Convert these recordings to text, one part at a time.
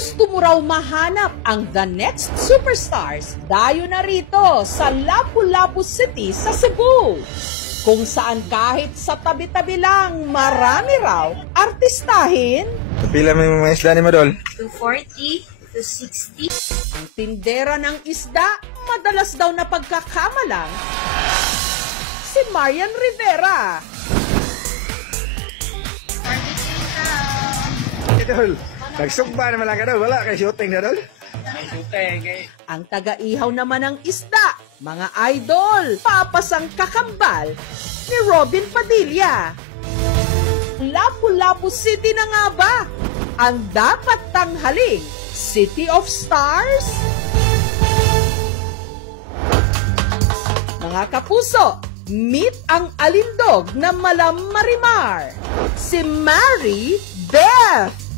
gusto mo raw mahanap ang the next superstars, dayo na rito sa Lapu-Lapu City sa Cebu. Kung saan kahit sa tabi-tabi lang, marami raw artistahin. Pila mo yung mga isda ni Madol? 240 to 60. Ang tindera ng isda, madalas daw na pagkakamalang si Marian Rivera. Idol, nagsugba naman lang ka daw. Wala kay shooting na, Dol? Ang taga-ihaw naman ng isda, mga idol, papasang kakambal ni Robin Padilla. Lapu-Lapu City na nga ba ang dapat tanghaling City of Stars? Mga kapuso, meet ang alindog na Marimar, si Mary Beth.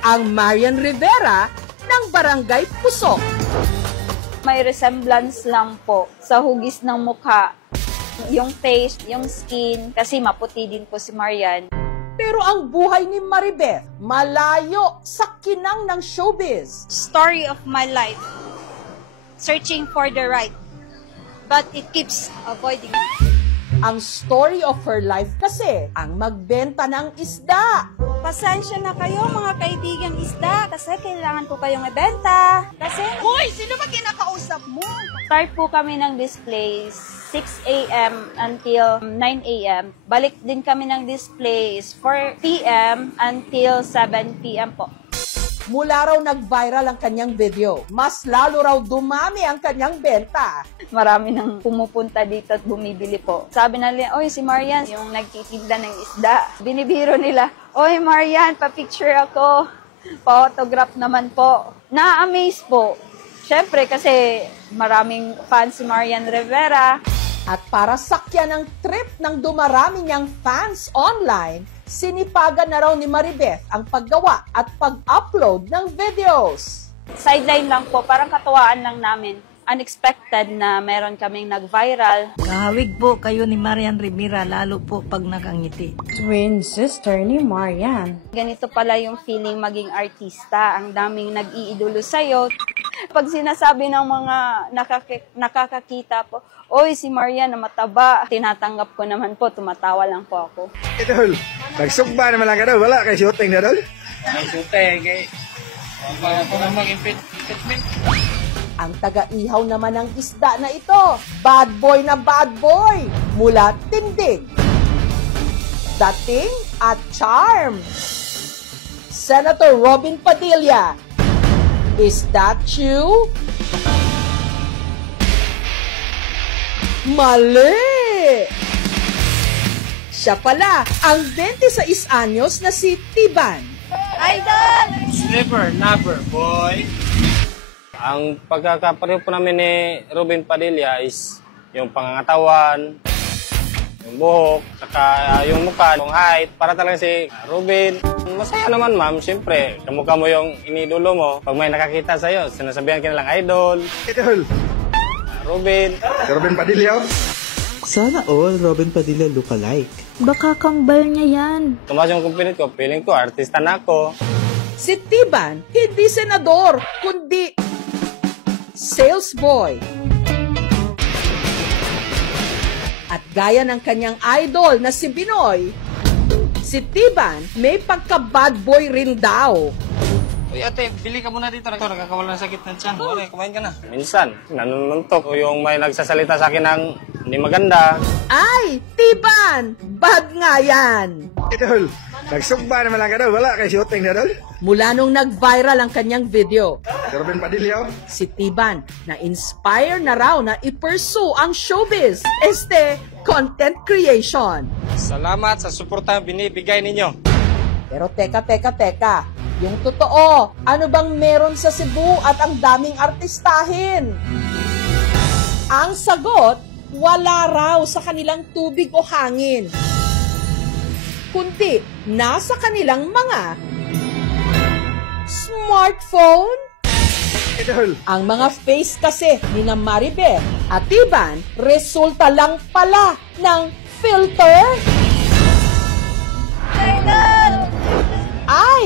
Ang Marian Rivera ng Barangay Pusok. May resemblance lang po sa hugis ng mukha. Yung face, yung skin, kasi maputi din po si Marian. Pero ang buhay ni Maribeth, malayo sa kinang ng showbiz. Story of my life. Searching for the right. But it keeps avoiding me. Ang story of her life kasi ang magbenta ng isda. Pasensya na kayo mga kaibigang isda kasi kailangan ko kayong ibenta. Kasi, Hoy! Sino ba kinakausap mo? start po kami ng displays 6 a.m. until 9 a.m. Balik din kami ng displays 4 p.m. until 7 p.m. po. Mula raw nag-viral ang kanyang video, mas lalo raw dumami ang kanyang benta. Marami nang pumupunta dito at bumibili po. Sabi nila, oy si Marian, yung nagtitinda ng isda. Binibiro nila, oy Marian, pa-picture ako. Pa-autograph naman po. Na-amaze po. Siyempre kasi maraming fans si Marian Rivera. At para sakyan ang trip ng dumarami niyang fans online, sinipagan na raw ni Maribeth ang paggawa at pag-upload ng videos. Sideline lang po, parang katuwaan lang namin. Unexpected na meron kaming nag-viral. Kahawig po kayo ni Marian Rivera, lalo po pag nakangiti. Twin sister ni Marian. Ganito pala yung feeling maging artista. Ang daming nag-iidolo sa'yo. Pag sinasabi ng mga nakakakita po, oy, si Marian na mataba, tinatanggap ko naman po, tumatawa lang po ako. Idol, nagsugba naman lang ka daw. Wala kay shooting na, Dol? Nagsuting, kay ako na mag-impitment. Ang taga-ihaw naman ng isda na ito, bad boy na bad boy, mula tindig, dating at charm. Senator Robin Padilla, is that you? Mali! Siya pala ang 26 anyos na si Tiban. Idol! Slipper, napper, boy. Ang pagkakapareho po namin ni Robin Padilla is yung pangangatawan, yung buhok, saka yung mukha, yung height. Para talaga si Robin. Masaya naman ma'am, siyempre. Kamukha mo yung inidulo mo. Pag may nakakita sa'yo, sinasabihan ka nilang idol. Idol, Robin. si Robin Padilla. Sana all Robin Padilla look-alike. Baka kambal niya yan. Tumas yung kumpinit ko, feeling ko, artista na ako. Si Tiban, hindi senador, kundi sales boy. At gaya ng kanyang idol na si Binoy, si Tiban may pagka-bad boy rin daw. Uy ate, bili ka muna dito. Nakakawala ng sakit ng tiyan. Okay, kumain ka na. Minsan, nanununtok o yung may nagsasalita sa akin ng hindi maganda. Ay, Tiban, bad nga yan. Idol, nagsugba naman lang ka daw. Wala kay shooting na, Dol? Mula nung nag-viral ang kanyang video, Si Robin Padilla. si Tiban na-inspire na raw na i-pursue ang showbiz, content creation. Salamat sa suporta binibigay ninyo. Pero teka, yung totoo, ano bang meron sa Cebu at ang daming artistahin? Ang sagot, wala raw sa kanilang tubig o hangin, kundi nasa kanilang mga smartphone. Idol, Ang mga face kasi ni na Maribeth at Tiban, resulta lang pala ng filter. Idol! Ay,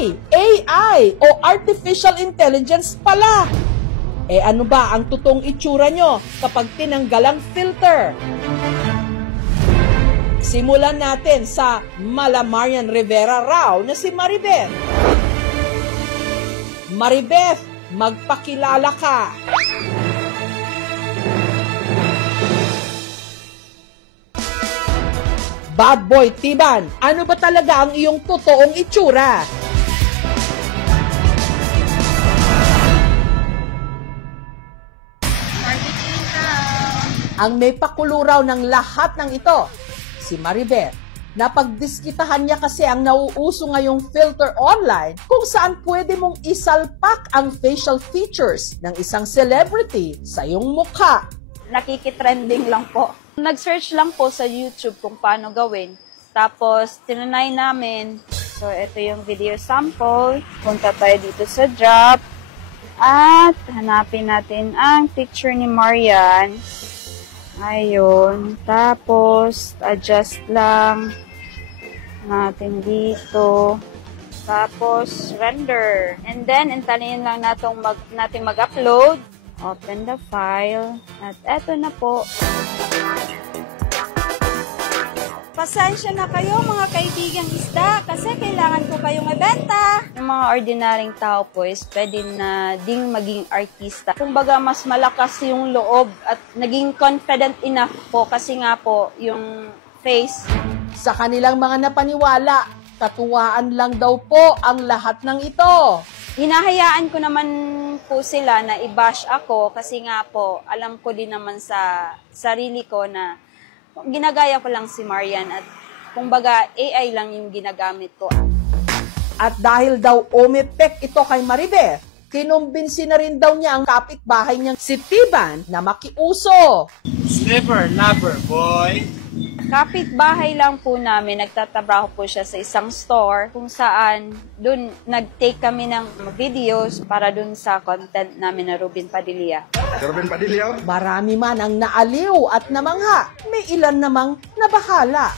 AI o Artificial Intelligence pala. Ano ba ang totoong itsura nyo kapag tinanggal ang filter? Simulan natin sa mala Marian Rivera raw na si Maribeth. Maribeth, magpakilala ka. Bad Boy Tiban, ano ba talaga ang iyong totoong itsura? Ang may pakuluraw ng lahat ng ito, si Maribeth. Napagdiskitahan niya kasi ang nauuso ngayong filter online kung saan pwede mong isalpak ang facial features ng isang celebrity sa iyong mukha. Nakikitrending lang po. Nag-search lang po sa YouTube kung paano gawin. Tapos, tinanay namin. So, ito yung video sample. Punta tayo dito sa drop. At hanapin natin ang picture ni Marian. Ayun. Tapos, adjust lang natin dito. Tapos, render. And then, intanin lang nating mag-upload. Open the file. At eto na po. Pasensya na kayo mga kaibigang isda kasi kailangan ko kayong ibenta. Yung mga ordinaryong tao po is pwede na ding maging artista. Kumbaga mas malakas yung loob at naging confident enough po kasi nga po yung face. Sa kanilang mga napaniwala, katuwaan lang daw po ang lahat ng ito. Hinahayaan ko naman po sila na i-bash ako kasi nga po alam ko din naman sa sarili ko na ginagaya ko lang si Marian at kumbaga AI lang yung ginagamit ko. At dahil daw umepek ito kay Maribeth, kinumbinsi na rin daw niya ang kapitbahay niyang si Tiban na makiuso. Slipper, lover, boy. Kapitbahay lang po namin, nagtatrabaho po siya sa isang store kung saan dun nag-take kami ng videos para dun sa content namin na Ruben Padilla. Ruben Padilla. Marami man ang naaliw at namangha, may ilan namang nabahala.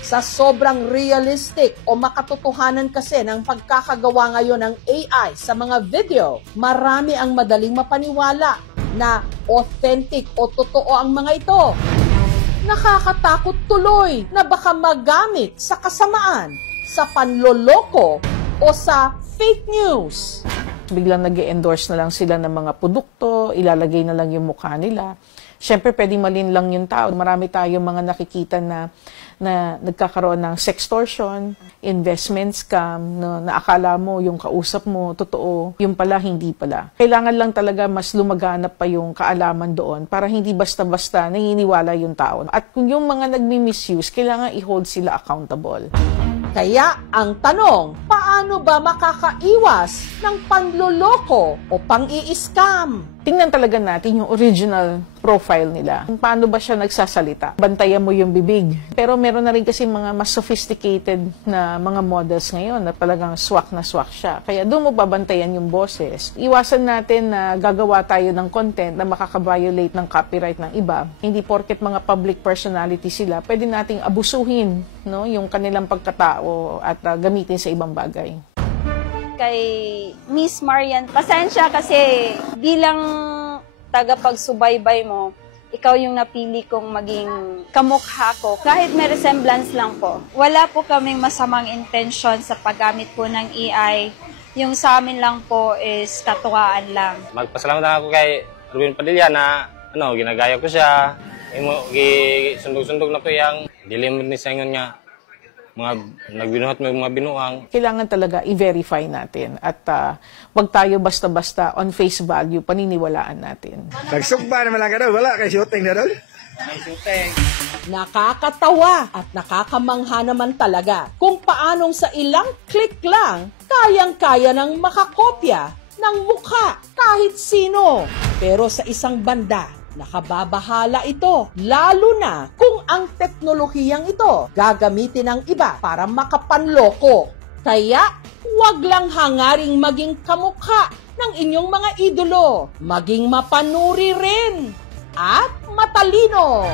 Sa sobrang realistic o makatotohanan kasi ng pagkakagawa ngayon ng AI sa mga video, marami ang madaling mapaniwala na authentic o totoo ang mga ito. Nakakatakot tuloy na baka magamit sa kasamaan, sa panloloko o sa fake news. Biglang nag-endorse na lang sila ng mga produkto, ilalagay na lang yung mukha nila. Siyempre, pwedeng malin lang yung tao. Marami tayong mga nakikita na nagkakaroon ng sextortion, investment scam, na akala mo yung kausap mo, totoo, yung pala, hindi pala. Kailangan lang talaga mas lumaganap pa yung kaalaman doon para hindi basta-basta naniniwala yung tao. At kung yung mga nagmi-misuse, kailangan i-hold sila accountable. Kaya ang tanong, paano ba makakaiwas ng panloloko o pang-i-scam? Tingnan talaga natin yung original profile nila. Kung paano ba siya nagsasalita. Bantayan mo yung bibig. Pero meron na rin kasi mga mas sophisticated na mga models ngayon na talagang swak na swak siya. Kaya doon mo babantayan yung boses. Iwasan natin na gagawa tayo ng content na makaka-violate ng copyright ng iba. Hindi porket mga public personality sila, pwede nating abusuhin, no, yung kanilang pagkatao at gamitin sa ibang bagay. Kay Miss Marian, pasensya kasi bilang tagapagsubaybay mo, ikaw yung napili kong maging kamukha ko. Kahit may resemblance lang po. Wala po kaming masamang intention sa paggamit po ng AI. Yung sa amin lang po is katuwaan lang. Magpasalamat ako kay Ruben Padilla na ginagaya ko siya. Sundog-sundog na po yung dilim ni sa ingon nga. Nagbinuhat mo yung mga binuang. Kailangan talaga i-verify natin at wag tayo basta-basta on face value, paniniwalaan natin. Nagsugba naman lang ka daw. Wala kay shooting na daw. Nakakatawa at nakakamangha naman talaga kung paanong sa ilang click lang, kayang-kaya ng makakopya ng mukha kahit sino. Pero sa isang banda, nakababahala ito, lalo na kung ang teknolohiyang ito gagamitin ng iba para makapanloko. Kaya, huwag lang hangaring maging kamukha ng inyong mga idolo. Maging mapanuri rin at matalino.